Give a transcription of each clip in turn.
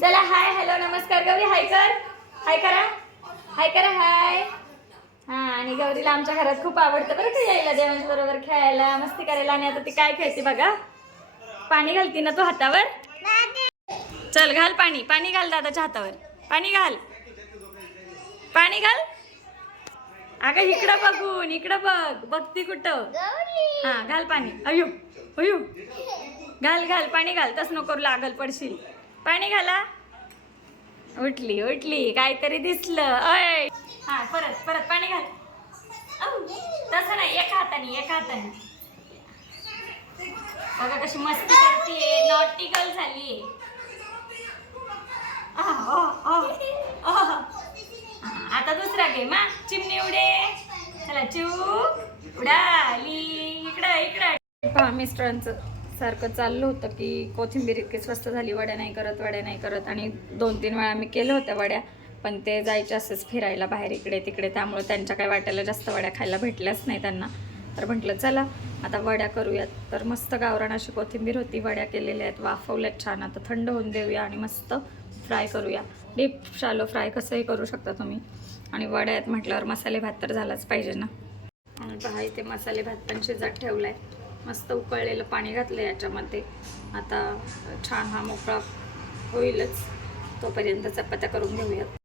चला hi hello नमस्कार. गौरी हाय कर. हाय करा. हाय करा हाय हा आणि गौरीला आमच्या घरात खूप आवडतं बरं का यायला देवांश बरोबर खेळायला मस्ती करायला. आणि आता ती काय खेळते बघा? पाणी घालती ना तू हातावर? चल घाल पाणी. पाणी घाल दादाच्या हातावर. पाणी घाल. पाणी घाल. अगं इकडं बघून इकडं बघ. बघती कुठं? हा घाल पाणी. अयो अयो घाल घाल. पाणी घाल. तस नको लागल पडशील. पाणी घाला. उठली उठली. काहीतरी दिसलं. अय. हा परत परत पाणी घाल. तसं नाही. एका हाताने एका हाताने. बघा कशी मस्ती करते नॉटी गर्ल झाली आता दुसरा गेम हा. चिमणी उडे. चला चिऊ. उडाली. इकडं इकडं. पहा मिस्टरांचं. सारखं चाललं होतं की कोथिंबीर इतकी स्वस्त झाली वड्या नाही करत वड्या नाही करत. आणि दोन तीन वेळा मी केलं होत्या वड्या पण ते जायचे असेच फिरायला बाहेर इकडे तिकडे. त्यामुळे त्यांच्या काय वाट्याला जास्त वड्या खायला भेटल्याच नाही त्यांना. तर म्हटलं चला आता वड्या करूयात. तर मस्त गावरान अशी कोथिंबीर होती वड्या केलेल्या आहेत वाफवल्यात छान. आता थंड होऊन देऊया आणि मस्त फ्राय करूया. डीप शालो फ्राय कसंही करू शकता तुम्ही. आणि वड्या आहेत म्हटल्यावर मसाले भात तर झालाच पाहिजे ना. आणि पहा इथे मसाले भात पण शिजत आहे मस्त उकळलेलं पाणी घातलं याच्यामध्ये. आता छान हा मोकळा होईलच. तोपर्यंत चपात्या करून घेऊयात.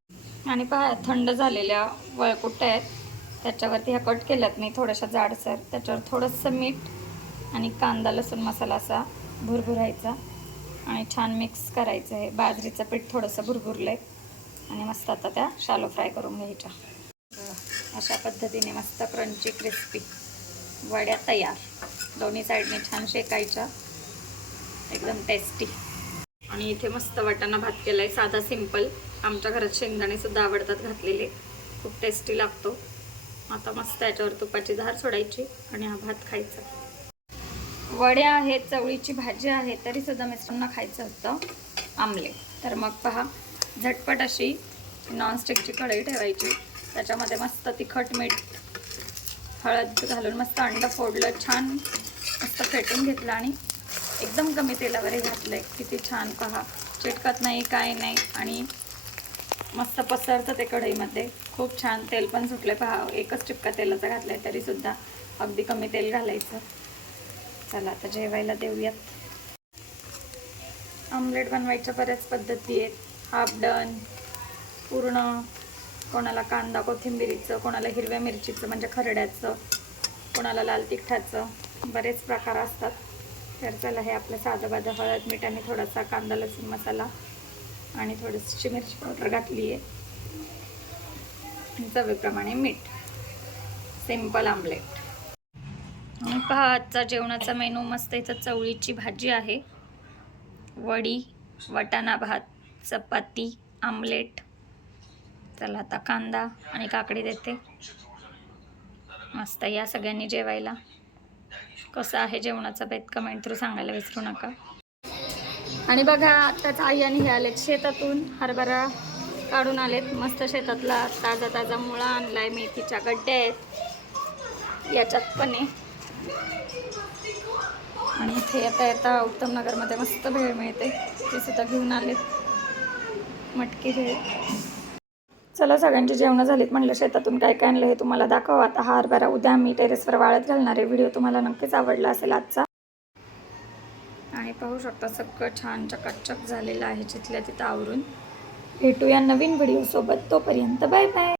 आणि पहा थंड झालेल्या वळकुट्या आहेत. त्याच्यावरती ह्या कट केल्यात मी थोड्याशा जाडसर. त्याच्यावर थोडंसं मीठ आणि कांदा लसूण मसाला असा भुरभुरायचा. आणि छान मिक्स करायचं आहे. बाजरीचं पीठ थोडंसं भुरभुरलं आहे आणि मस्त आता त्या शालो फ्राय करून घ्यायच्या. अशा पद्धतीने मस्त क्रंची क्रिस्पी वड्या तयार. दोन्ही साईडने छान शेकायच्या. एकदम टेस्टी आणि इथे मस्त वाटाणा भात केलाय. साधा सिंपल आमच्या घरात शेंगदाणे सुद्धा आवडतात घातलेले. खूप टेस्टी लागतो. आता मस्त याच्यावर तुपाची धार सोडायची आणि हा भात खायचा. वड्या आहेत चवळीची भाजी आहे तरी सुद्धा मिस्टरांना खायचं होतं. आमले. तर मग पहा झटपट अशी नॉनस्टिकची कढई ठेवायची. त्याच्यामध्ये मस्त तिखट मीठ हळद घालून मस्त अंड फोडलं छान मस्त फेटून घेतलं आणि एकदम कमी तेलावर घातलं आहे किती छान पहा. चिटकत नाही काय नाही आणि मस्त पसरतं ते कढईमध्ये. खूप छान तेल पण सुटलं पहा. एकच चिपका तेलाचा घातला आहे तरीसुद्धा अगदी कमी तेल घालायचं. चला आता जेवायला देऊयात. आमलेट बनवायच्या बऱ्याच पद्धती आहेत. हाफ डन पूर्ण. कोणाला कांदा कोथिंबिरीचं कोणाला हिरव्या मिरचीचं म्हणजे खरड्याचं कोणाला लाल तिखटाचं बरेच प्रकार असतात. तर चला हे आपलं साधं बाधं हळद मीठ आणि थोडासा कांदा लसूण मसाला आणि थोडीशी मिरची पावडर घातली आहे. चवीप्रमाणे मीठ. सिंपल आमलेट पहा आजचा जेवणाचा मेनू मस्त इथं चवळीची भाजी आहे. वडी वटाणा भात चपाती आमलेट चला आता कांदा आणि काकडी देते. मस्त या सगळ्यांनी जेवायला. कसं आहे जेवणाचा बेत कमेंट थ्रू सांगायला विसरू नका. आणि बघा आत्ताच आई आणि हे आलेत शेतातून. हरभरा काढून आलेत. मस्त शेतातला ताजा ताजा मुळा आणलाय मेथीच्या गड्ड्या आहेत. याच्यात पण आहे. आणि इथे येता येता उत्तमनगरमध्ये मस्त भेळ मिळते. ते सुद्धा घेऊन आलेत. मटकी भेळ. चला सगळ्यांची जेवणं झालीत म्हणलं शेतातून काय काय आणलं हे तुम्हाला दाखव आता हा हरभरा उद्या मी टेरेसवर वाळत घालणार आहे. व्हिडिओ तुम्हाला नक्कीच आवडला असेल आजचा. आणि पाहू शकता सगळं छान चकाचक झालेलं आहे जिथल्या तिथं आवरून. भेटूया नवीन व्हिडिओसोबत तोपर्यंत बाय बाय.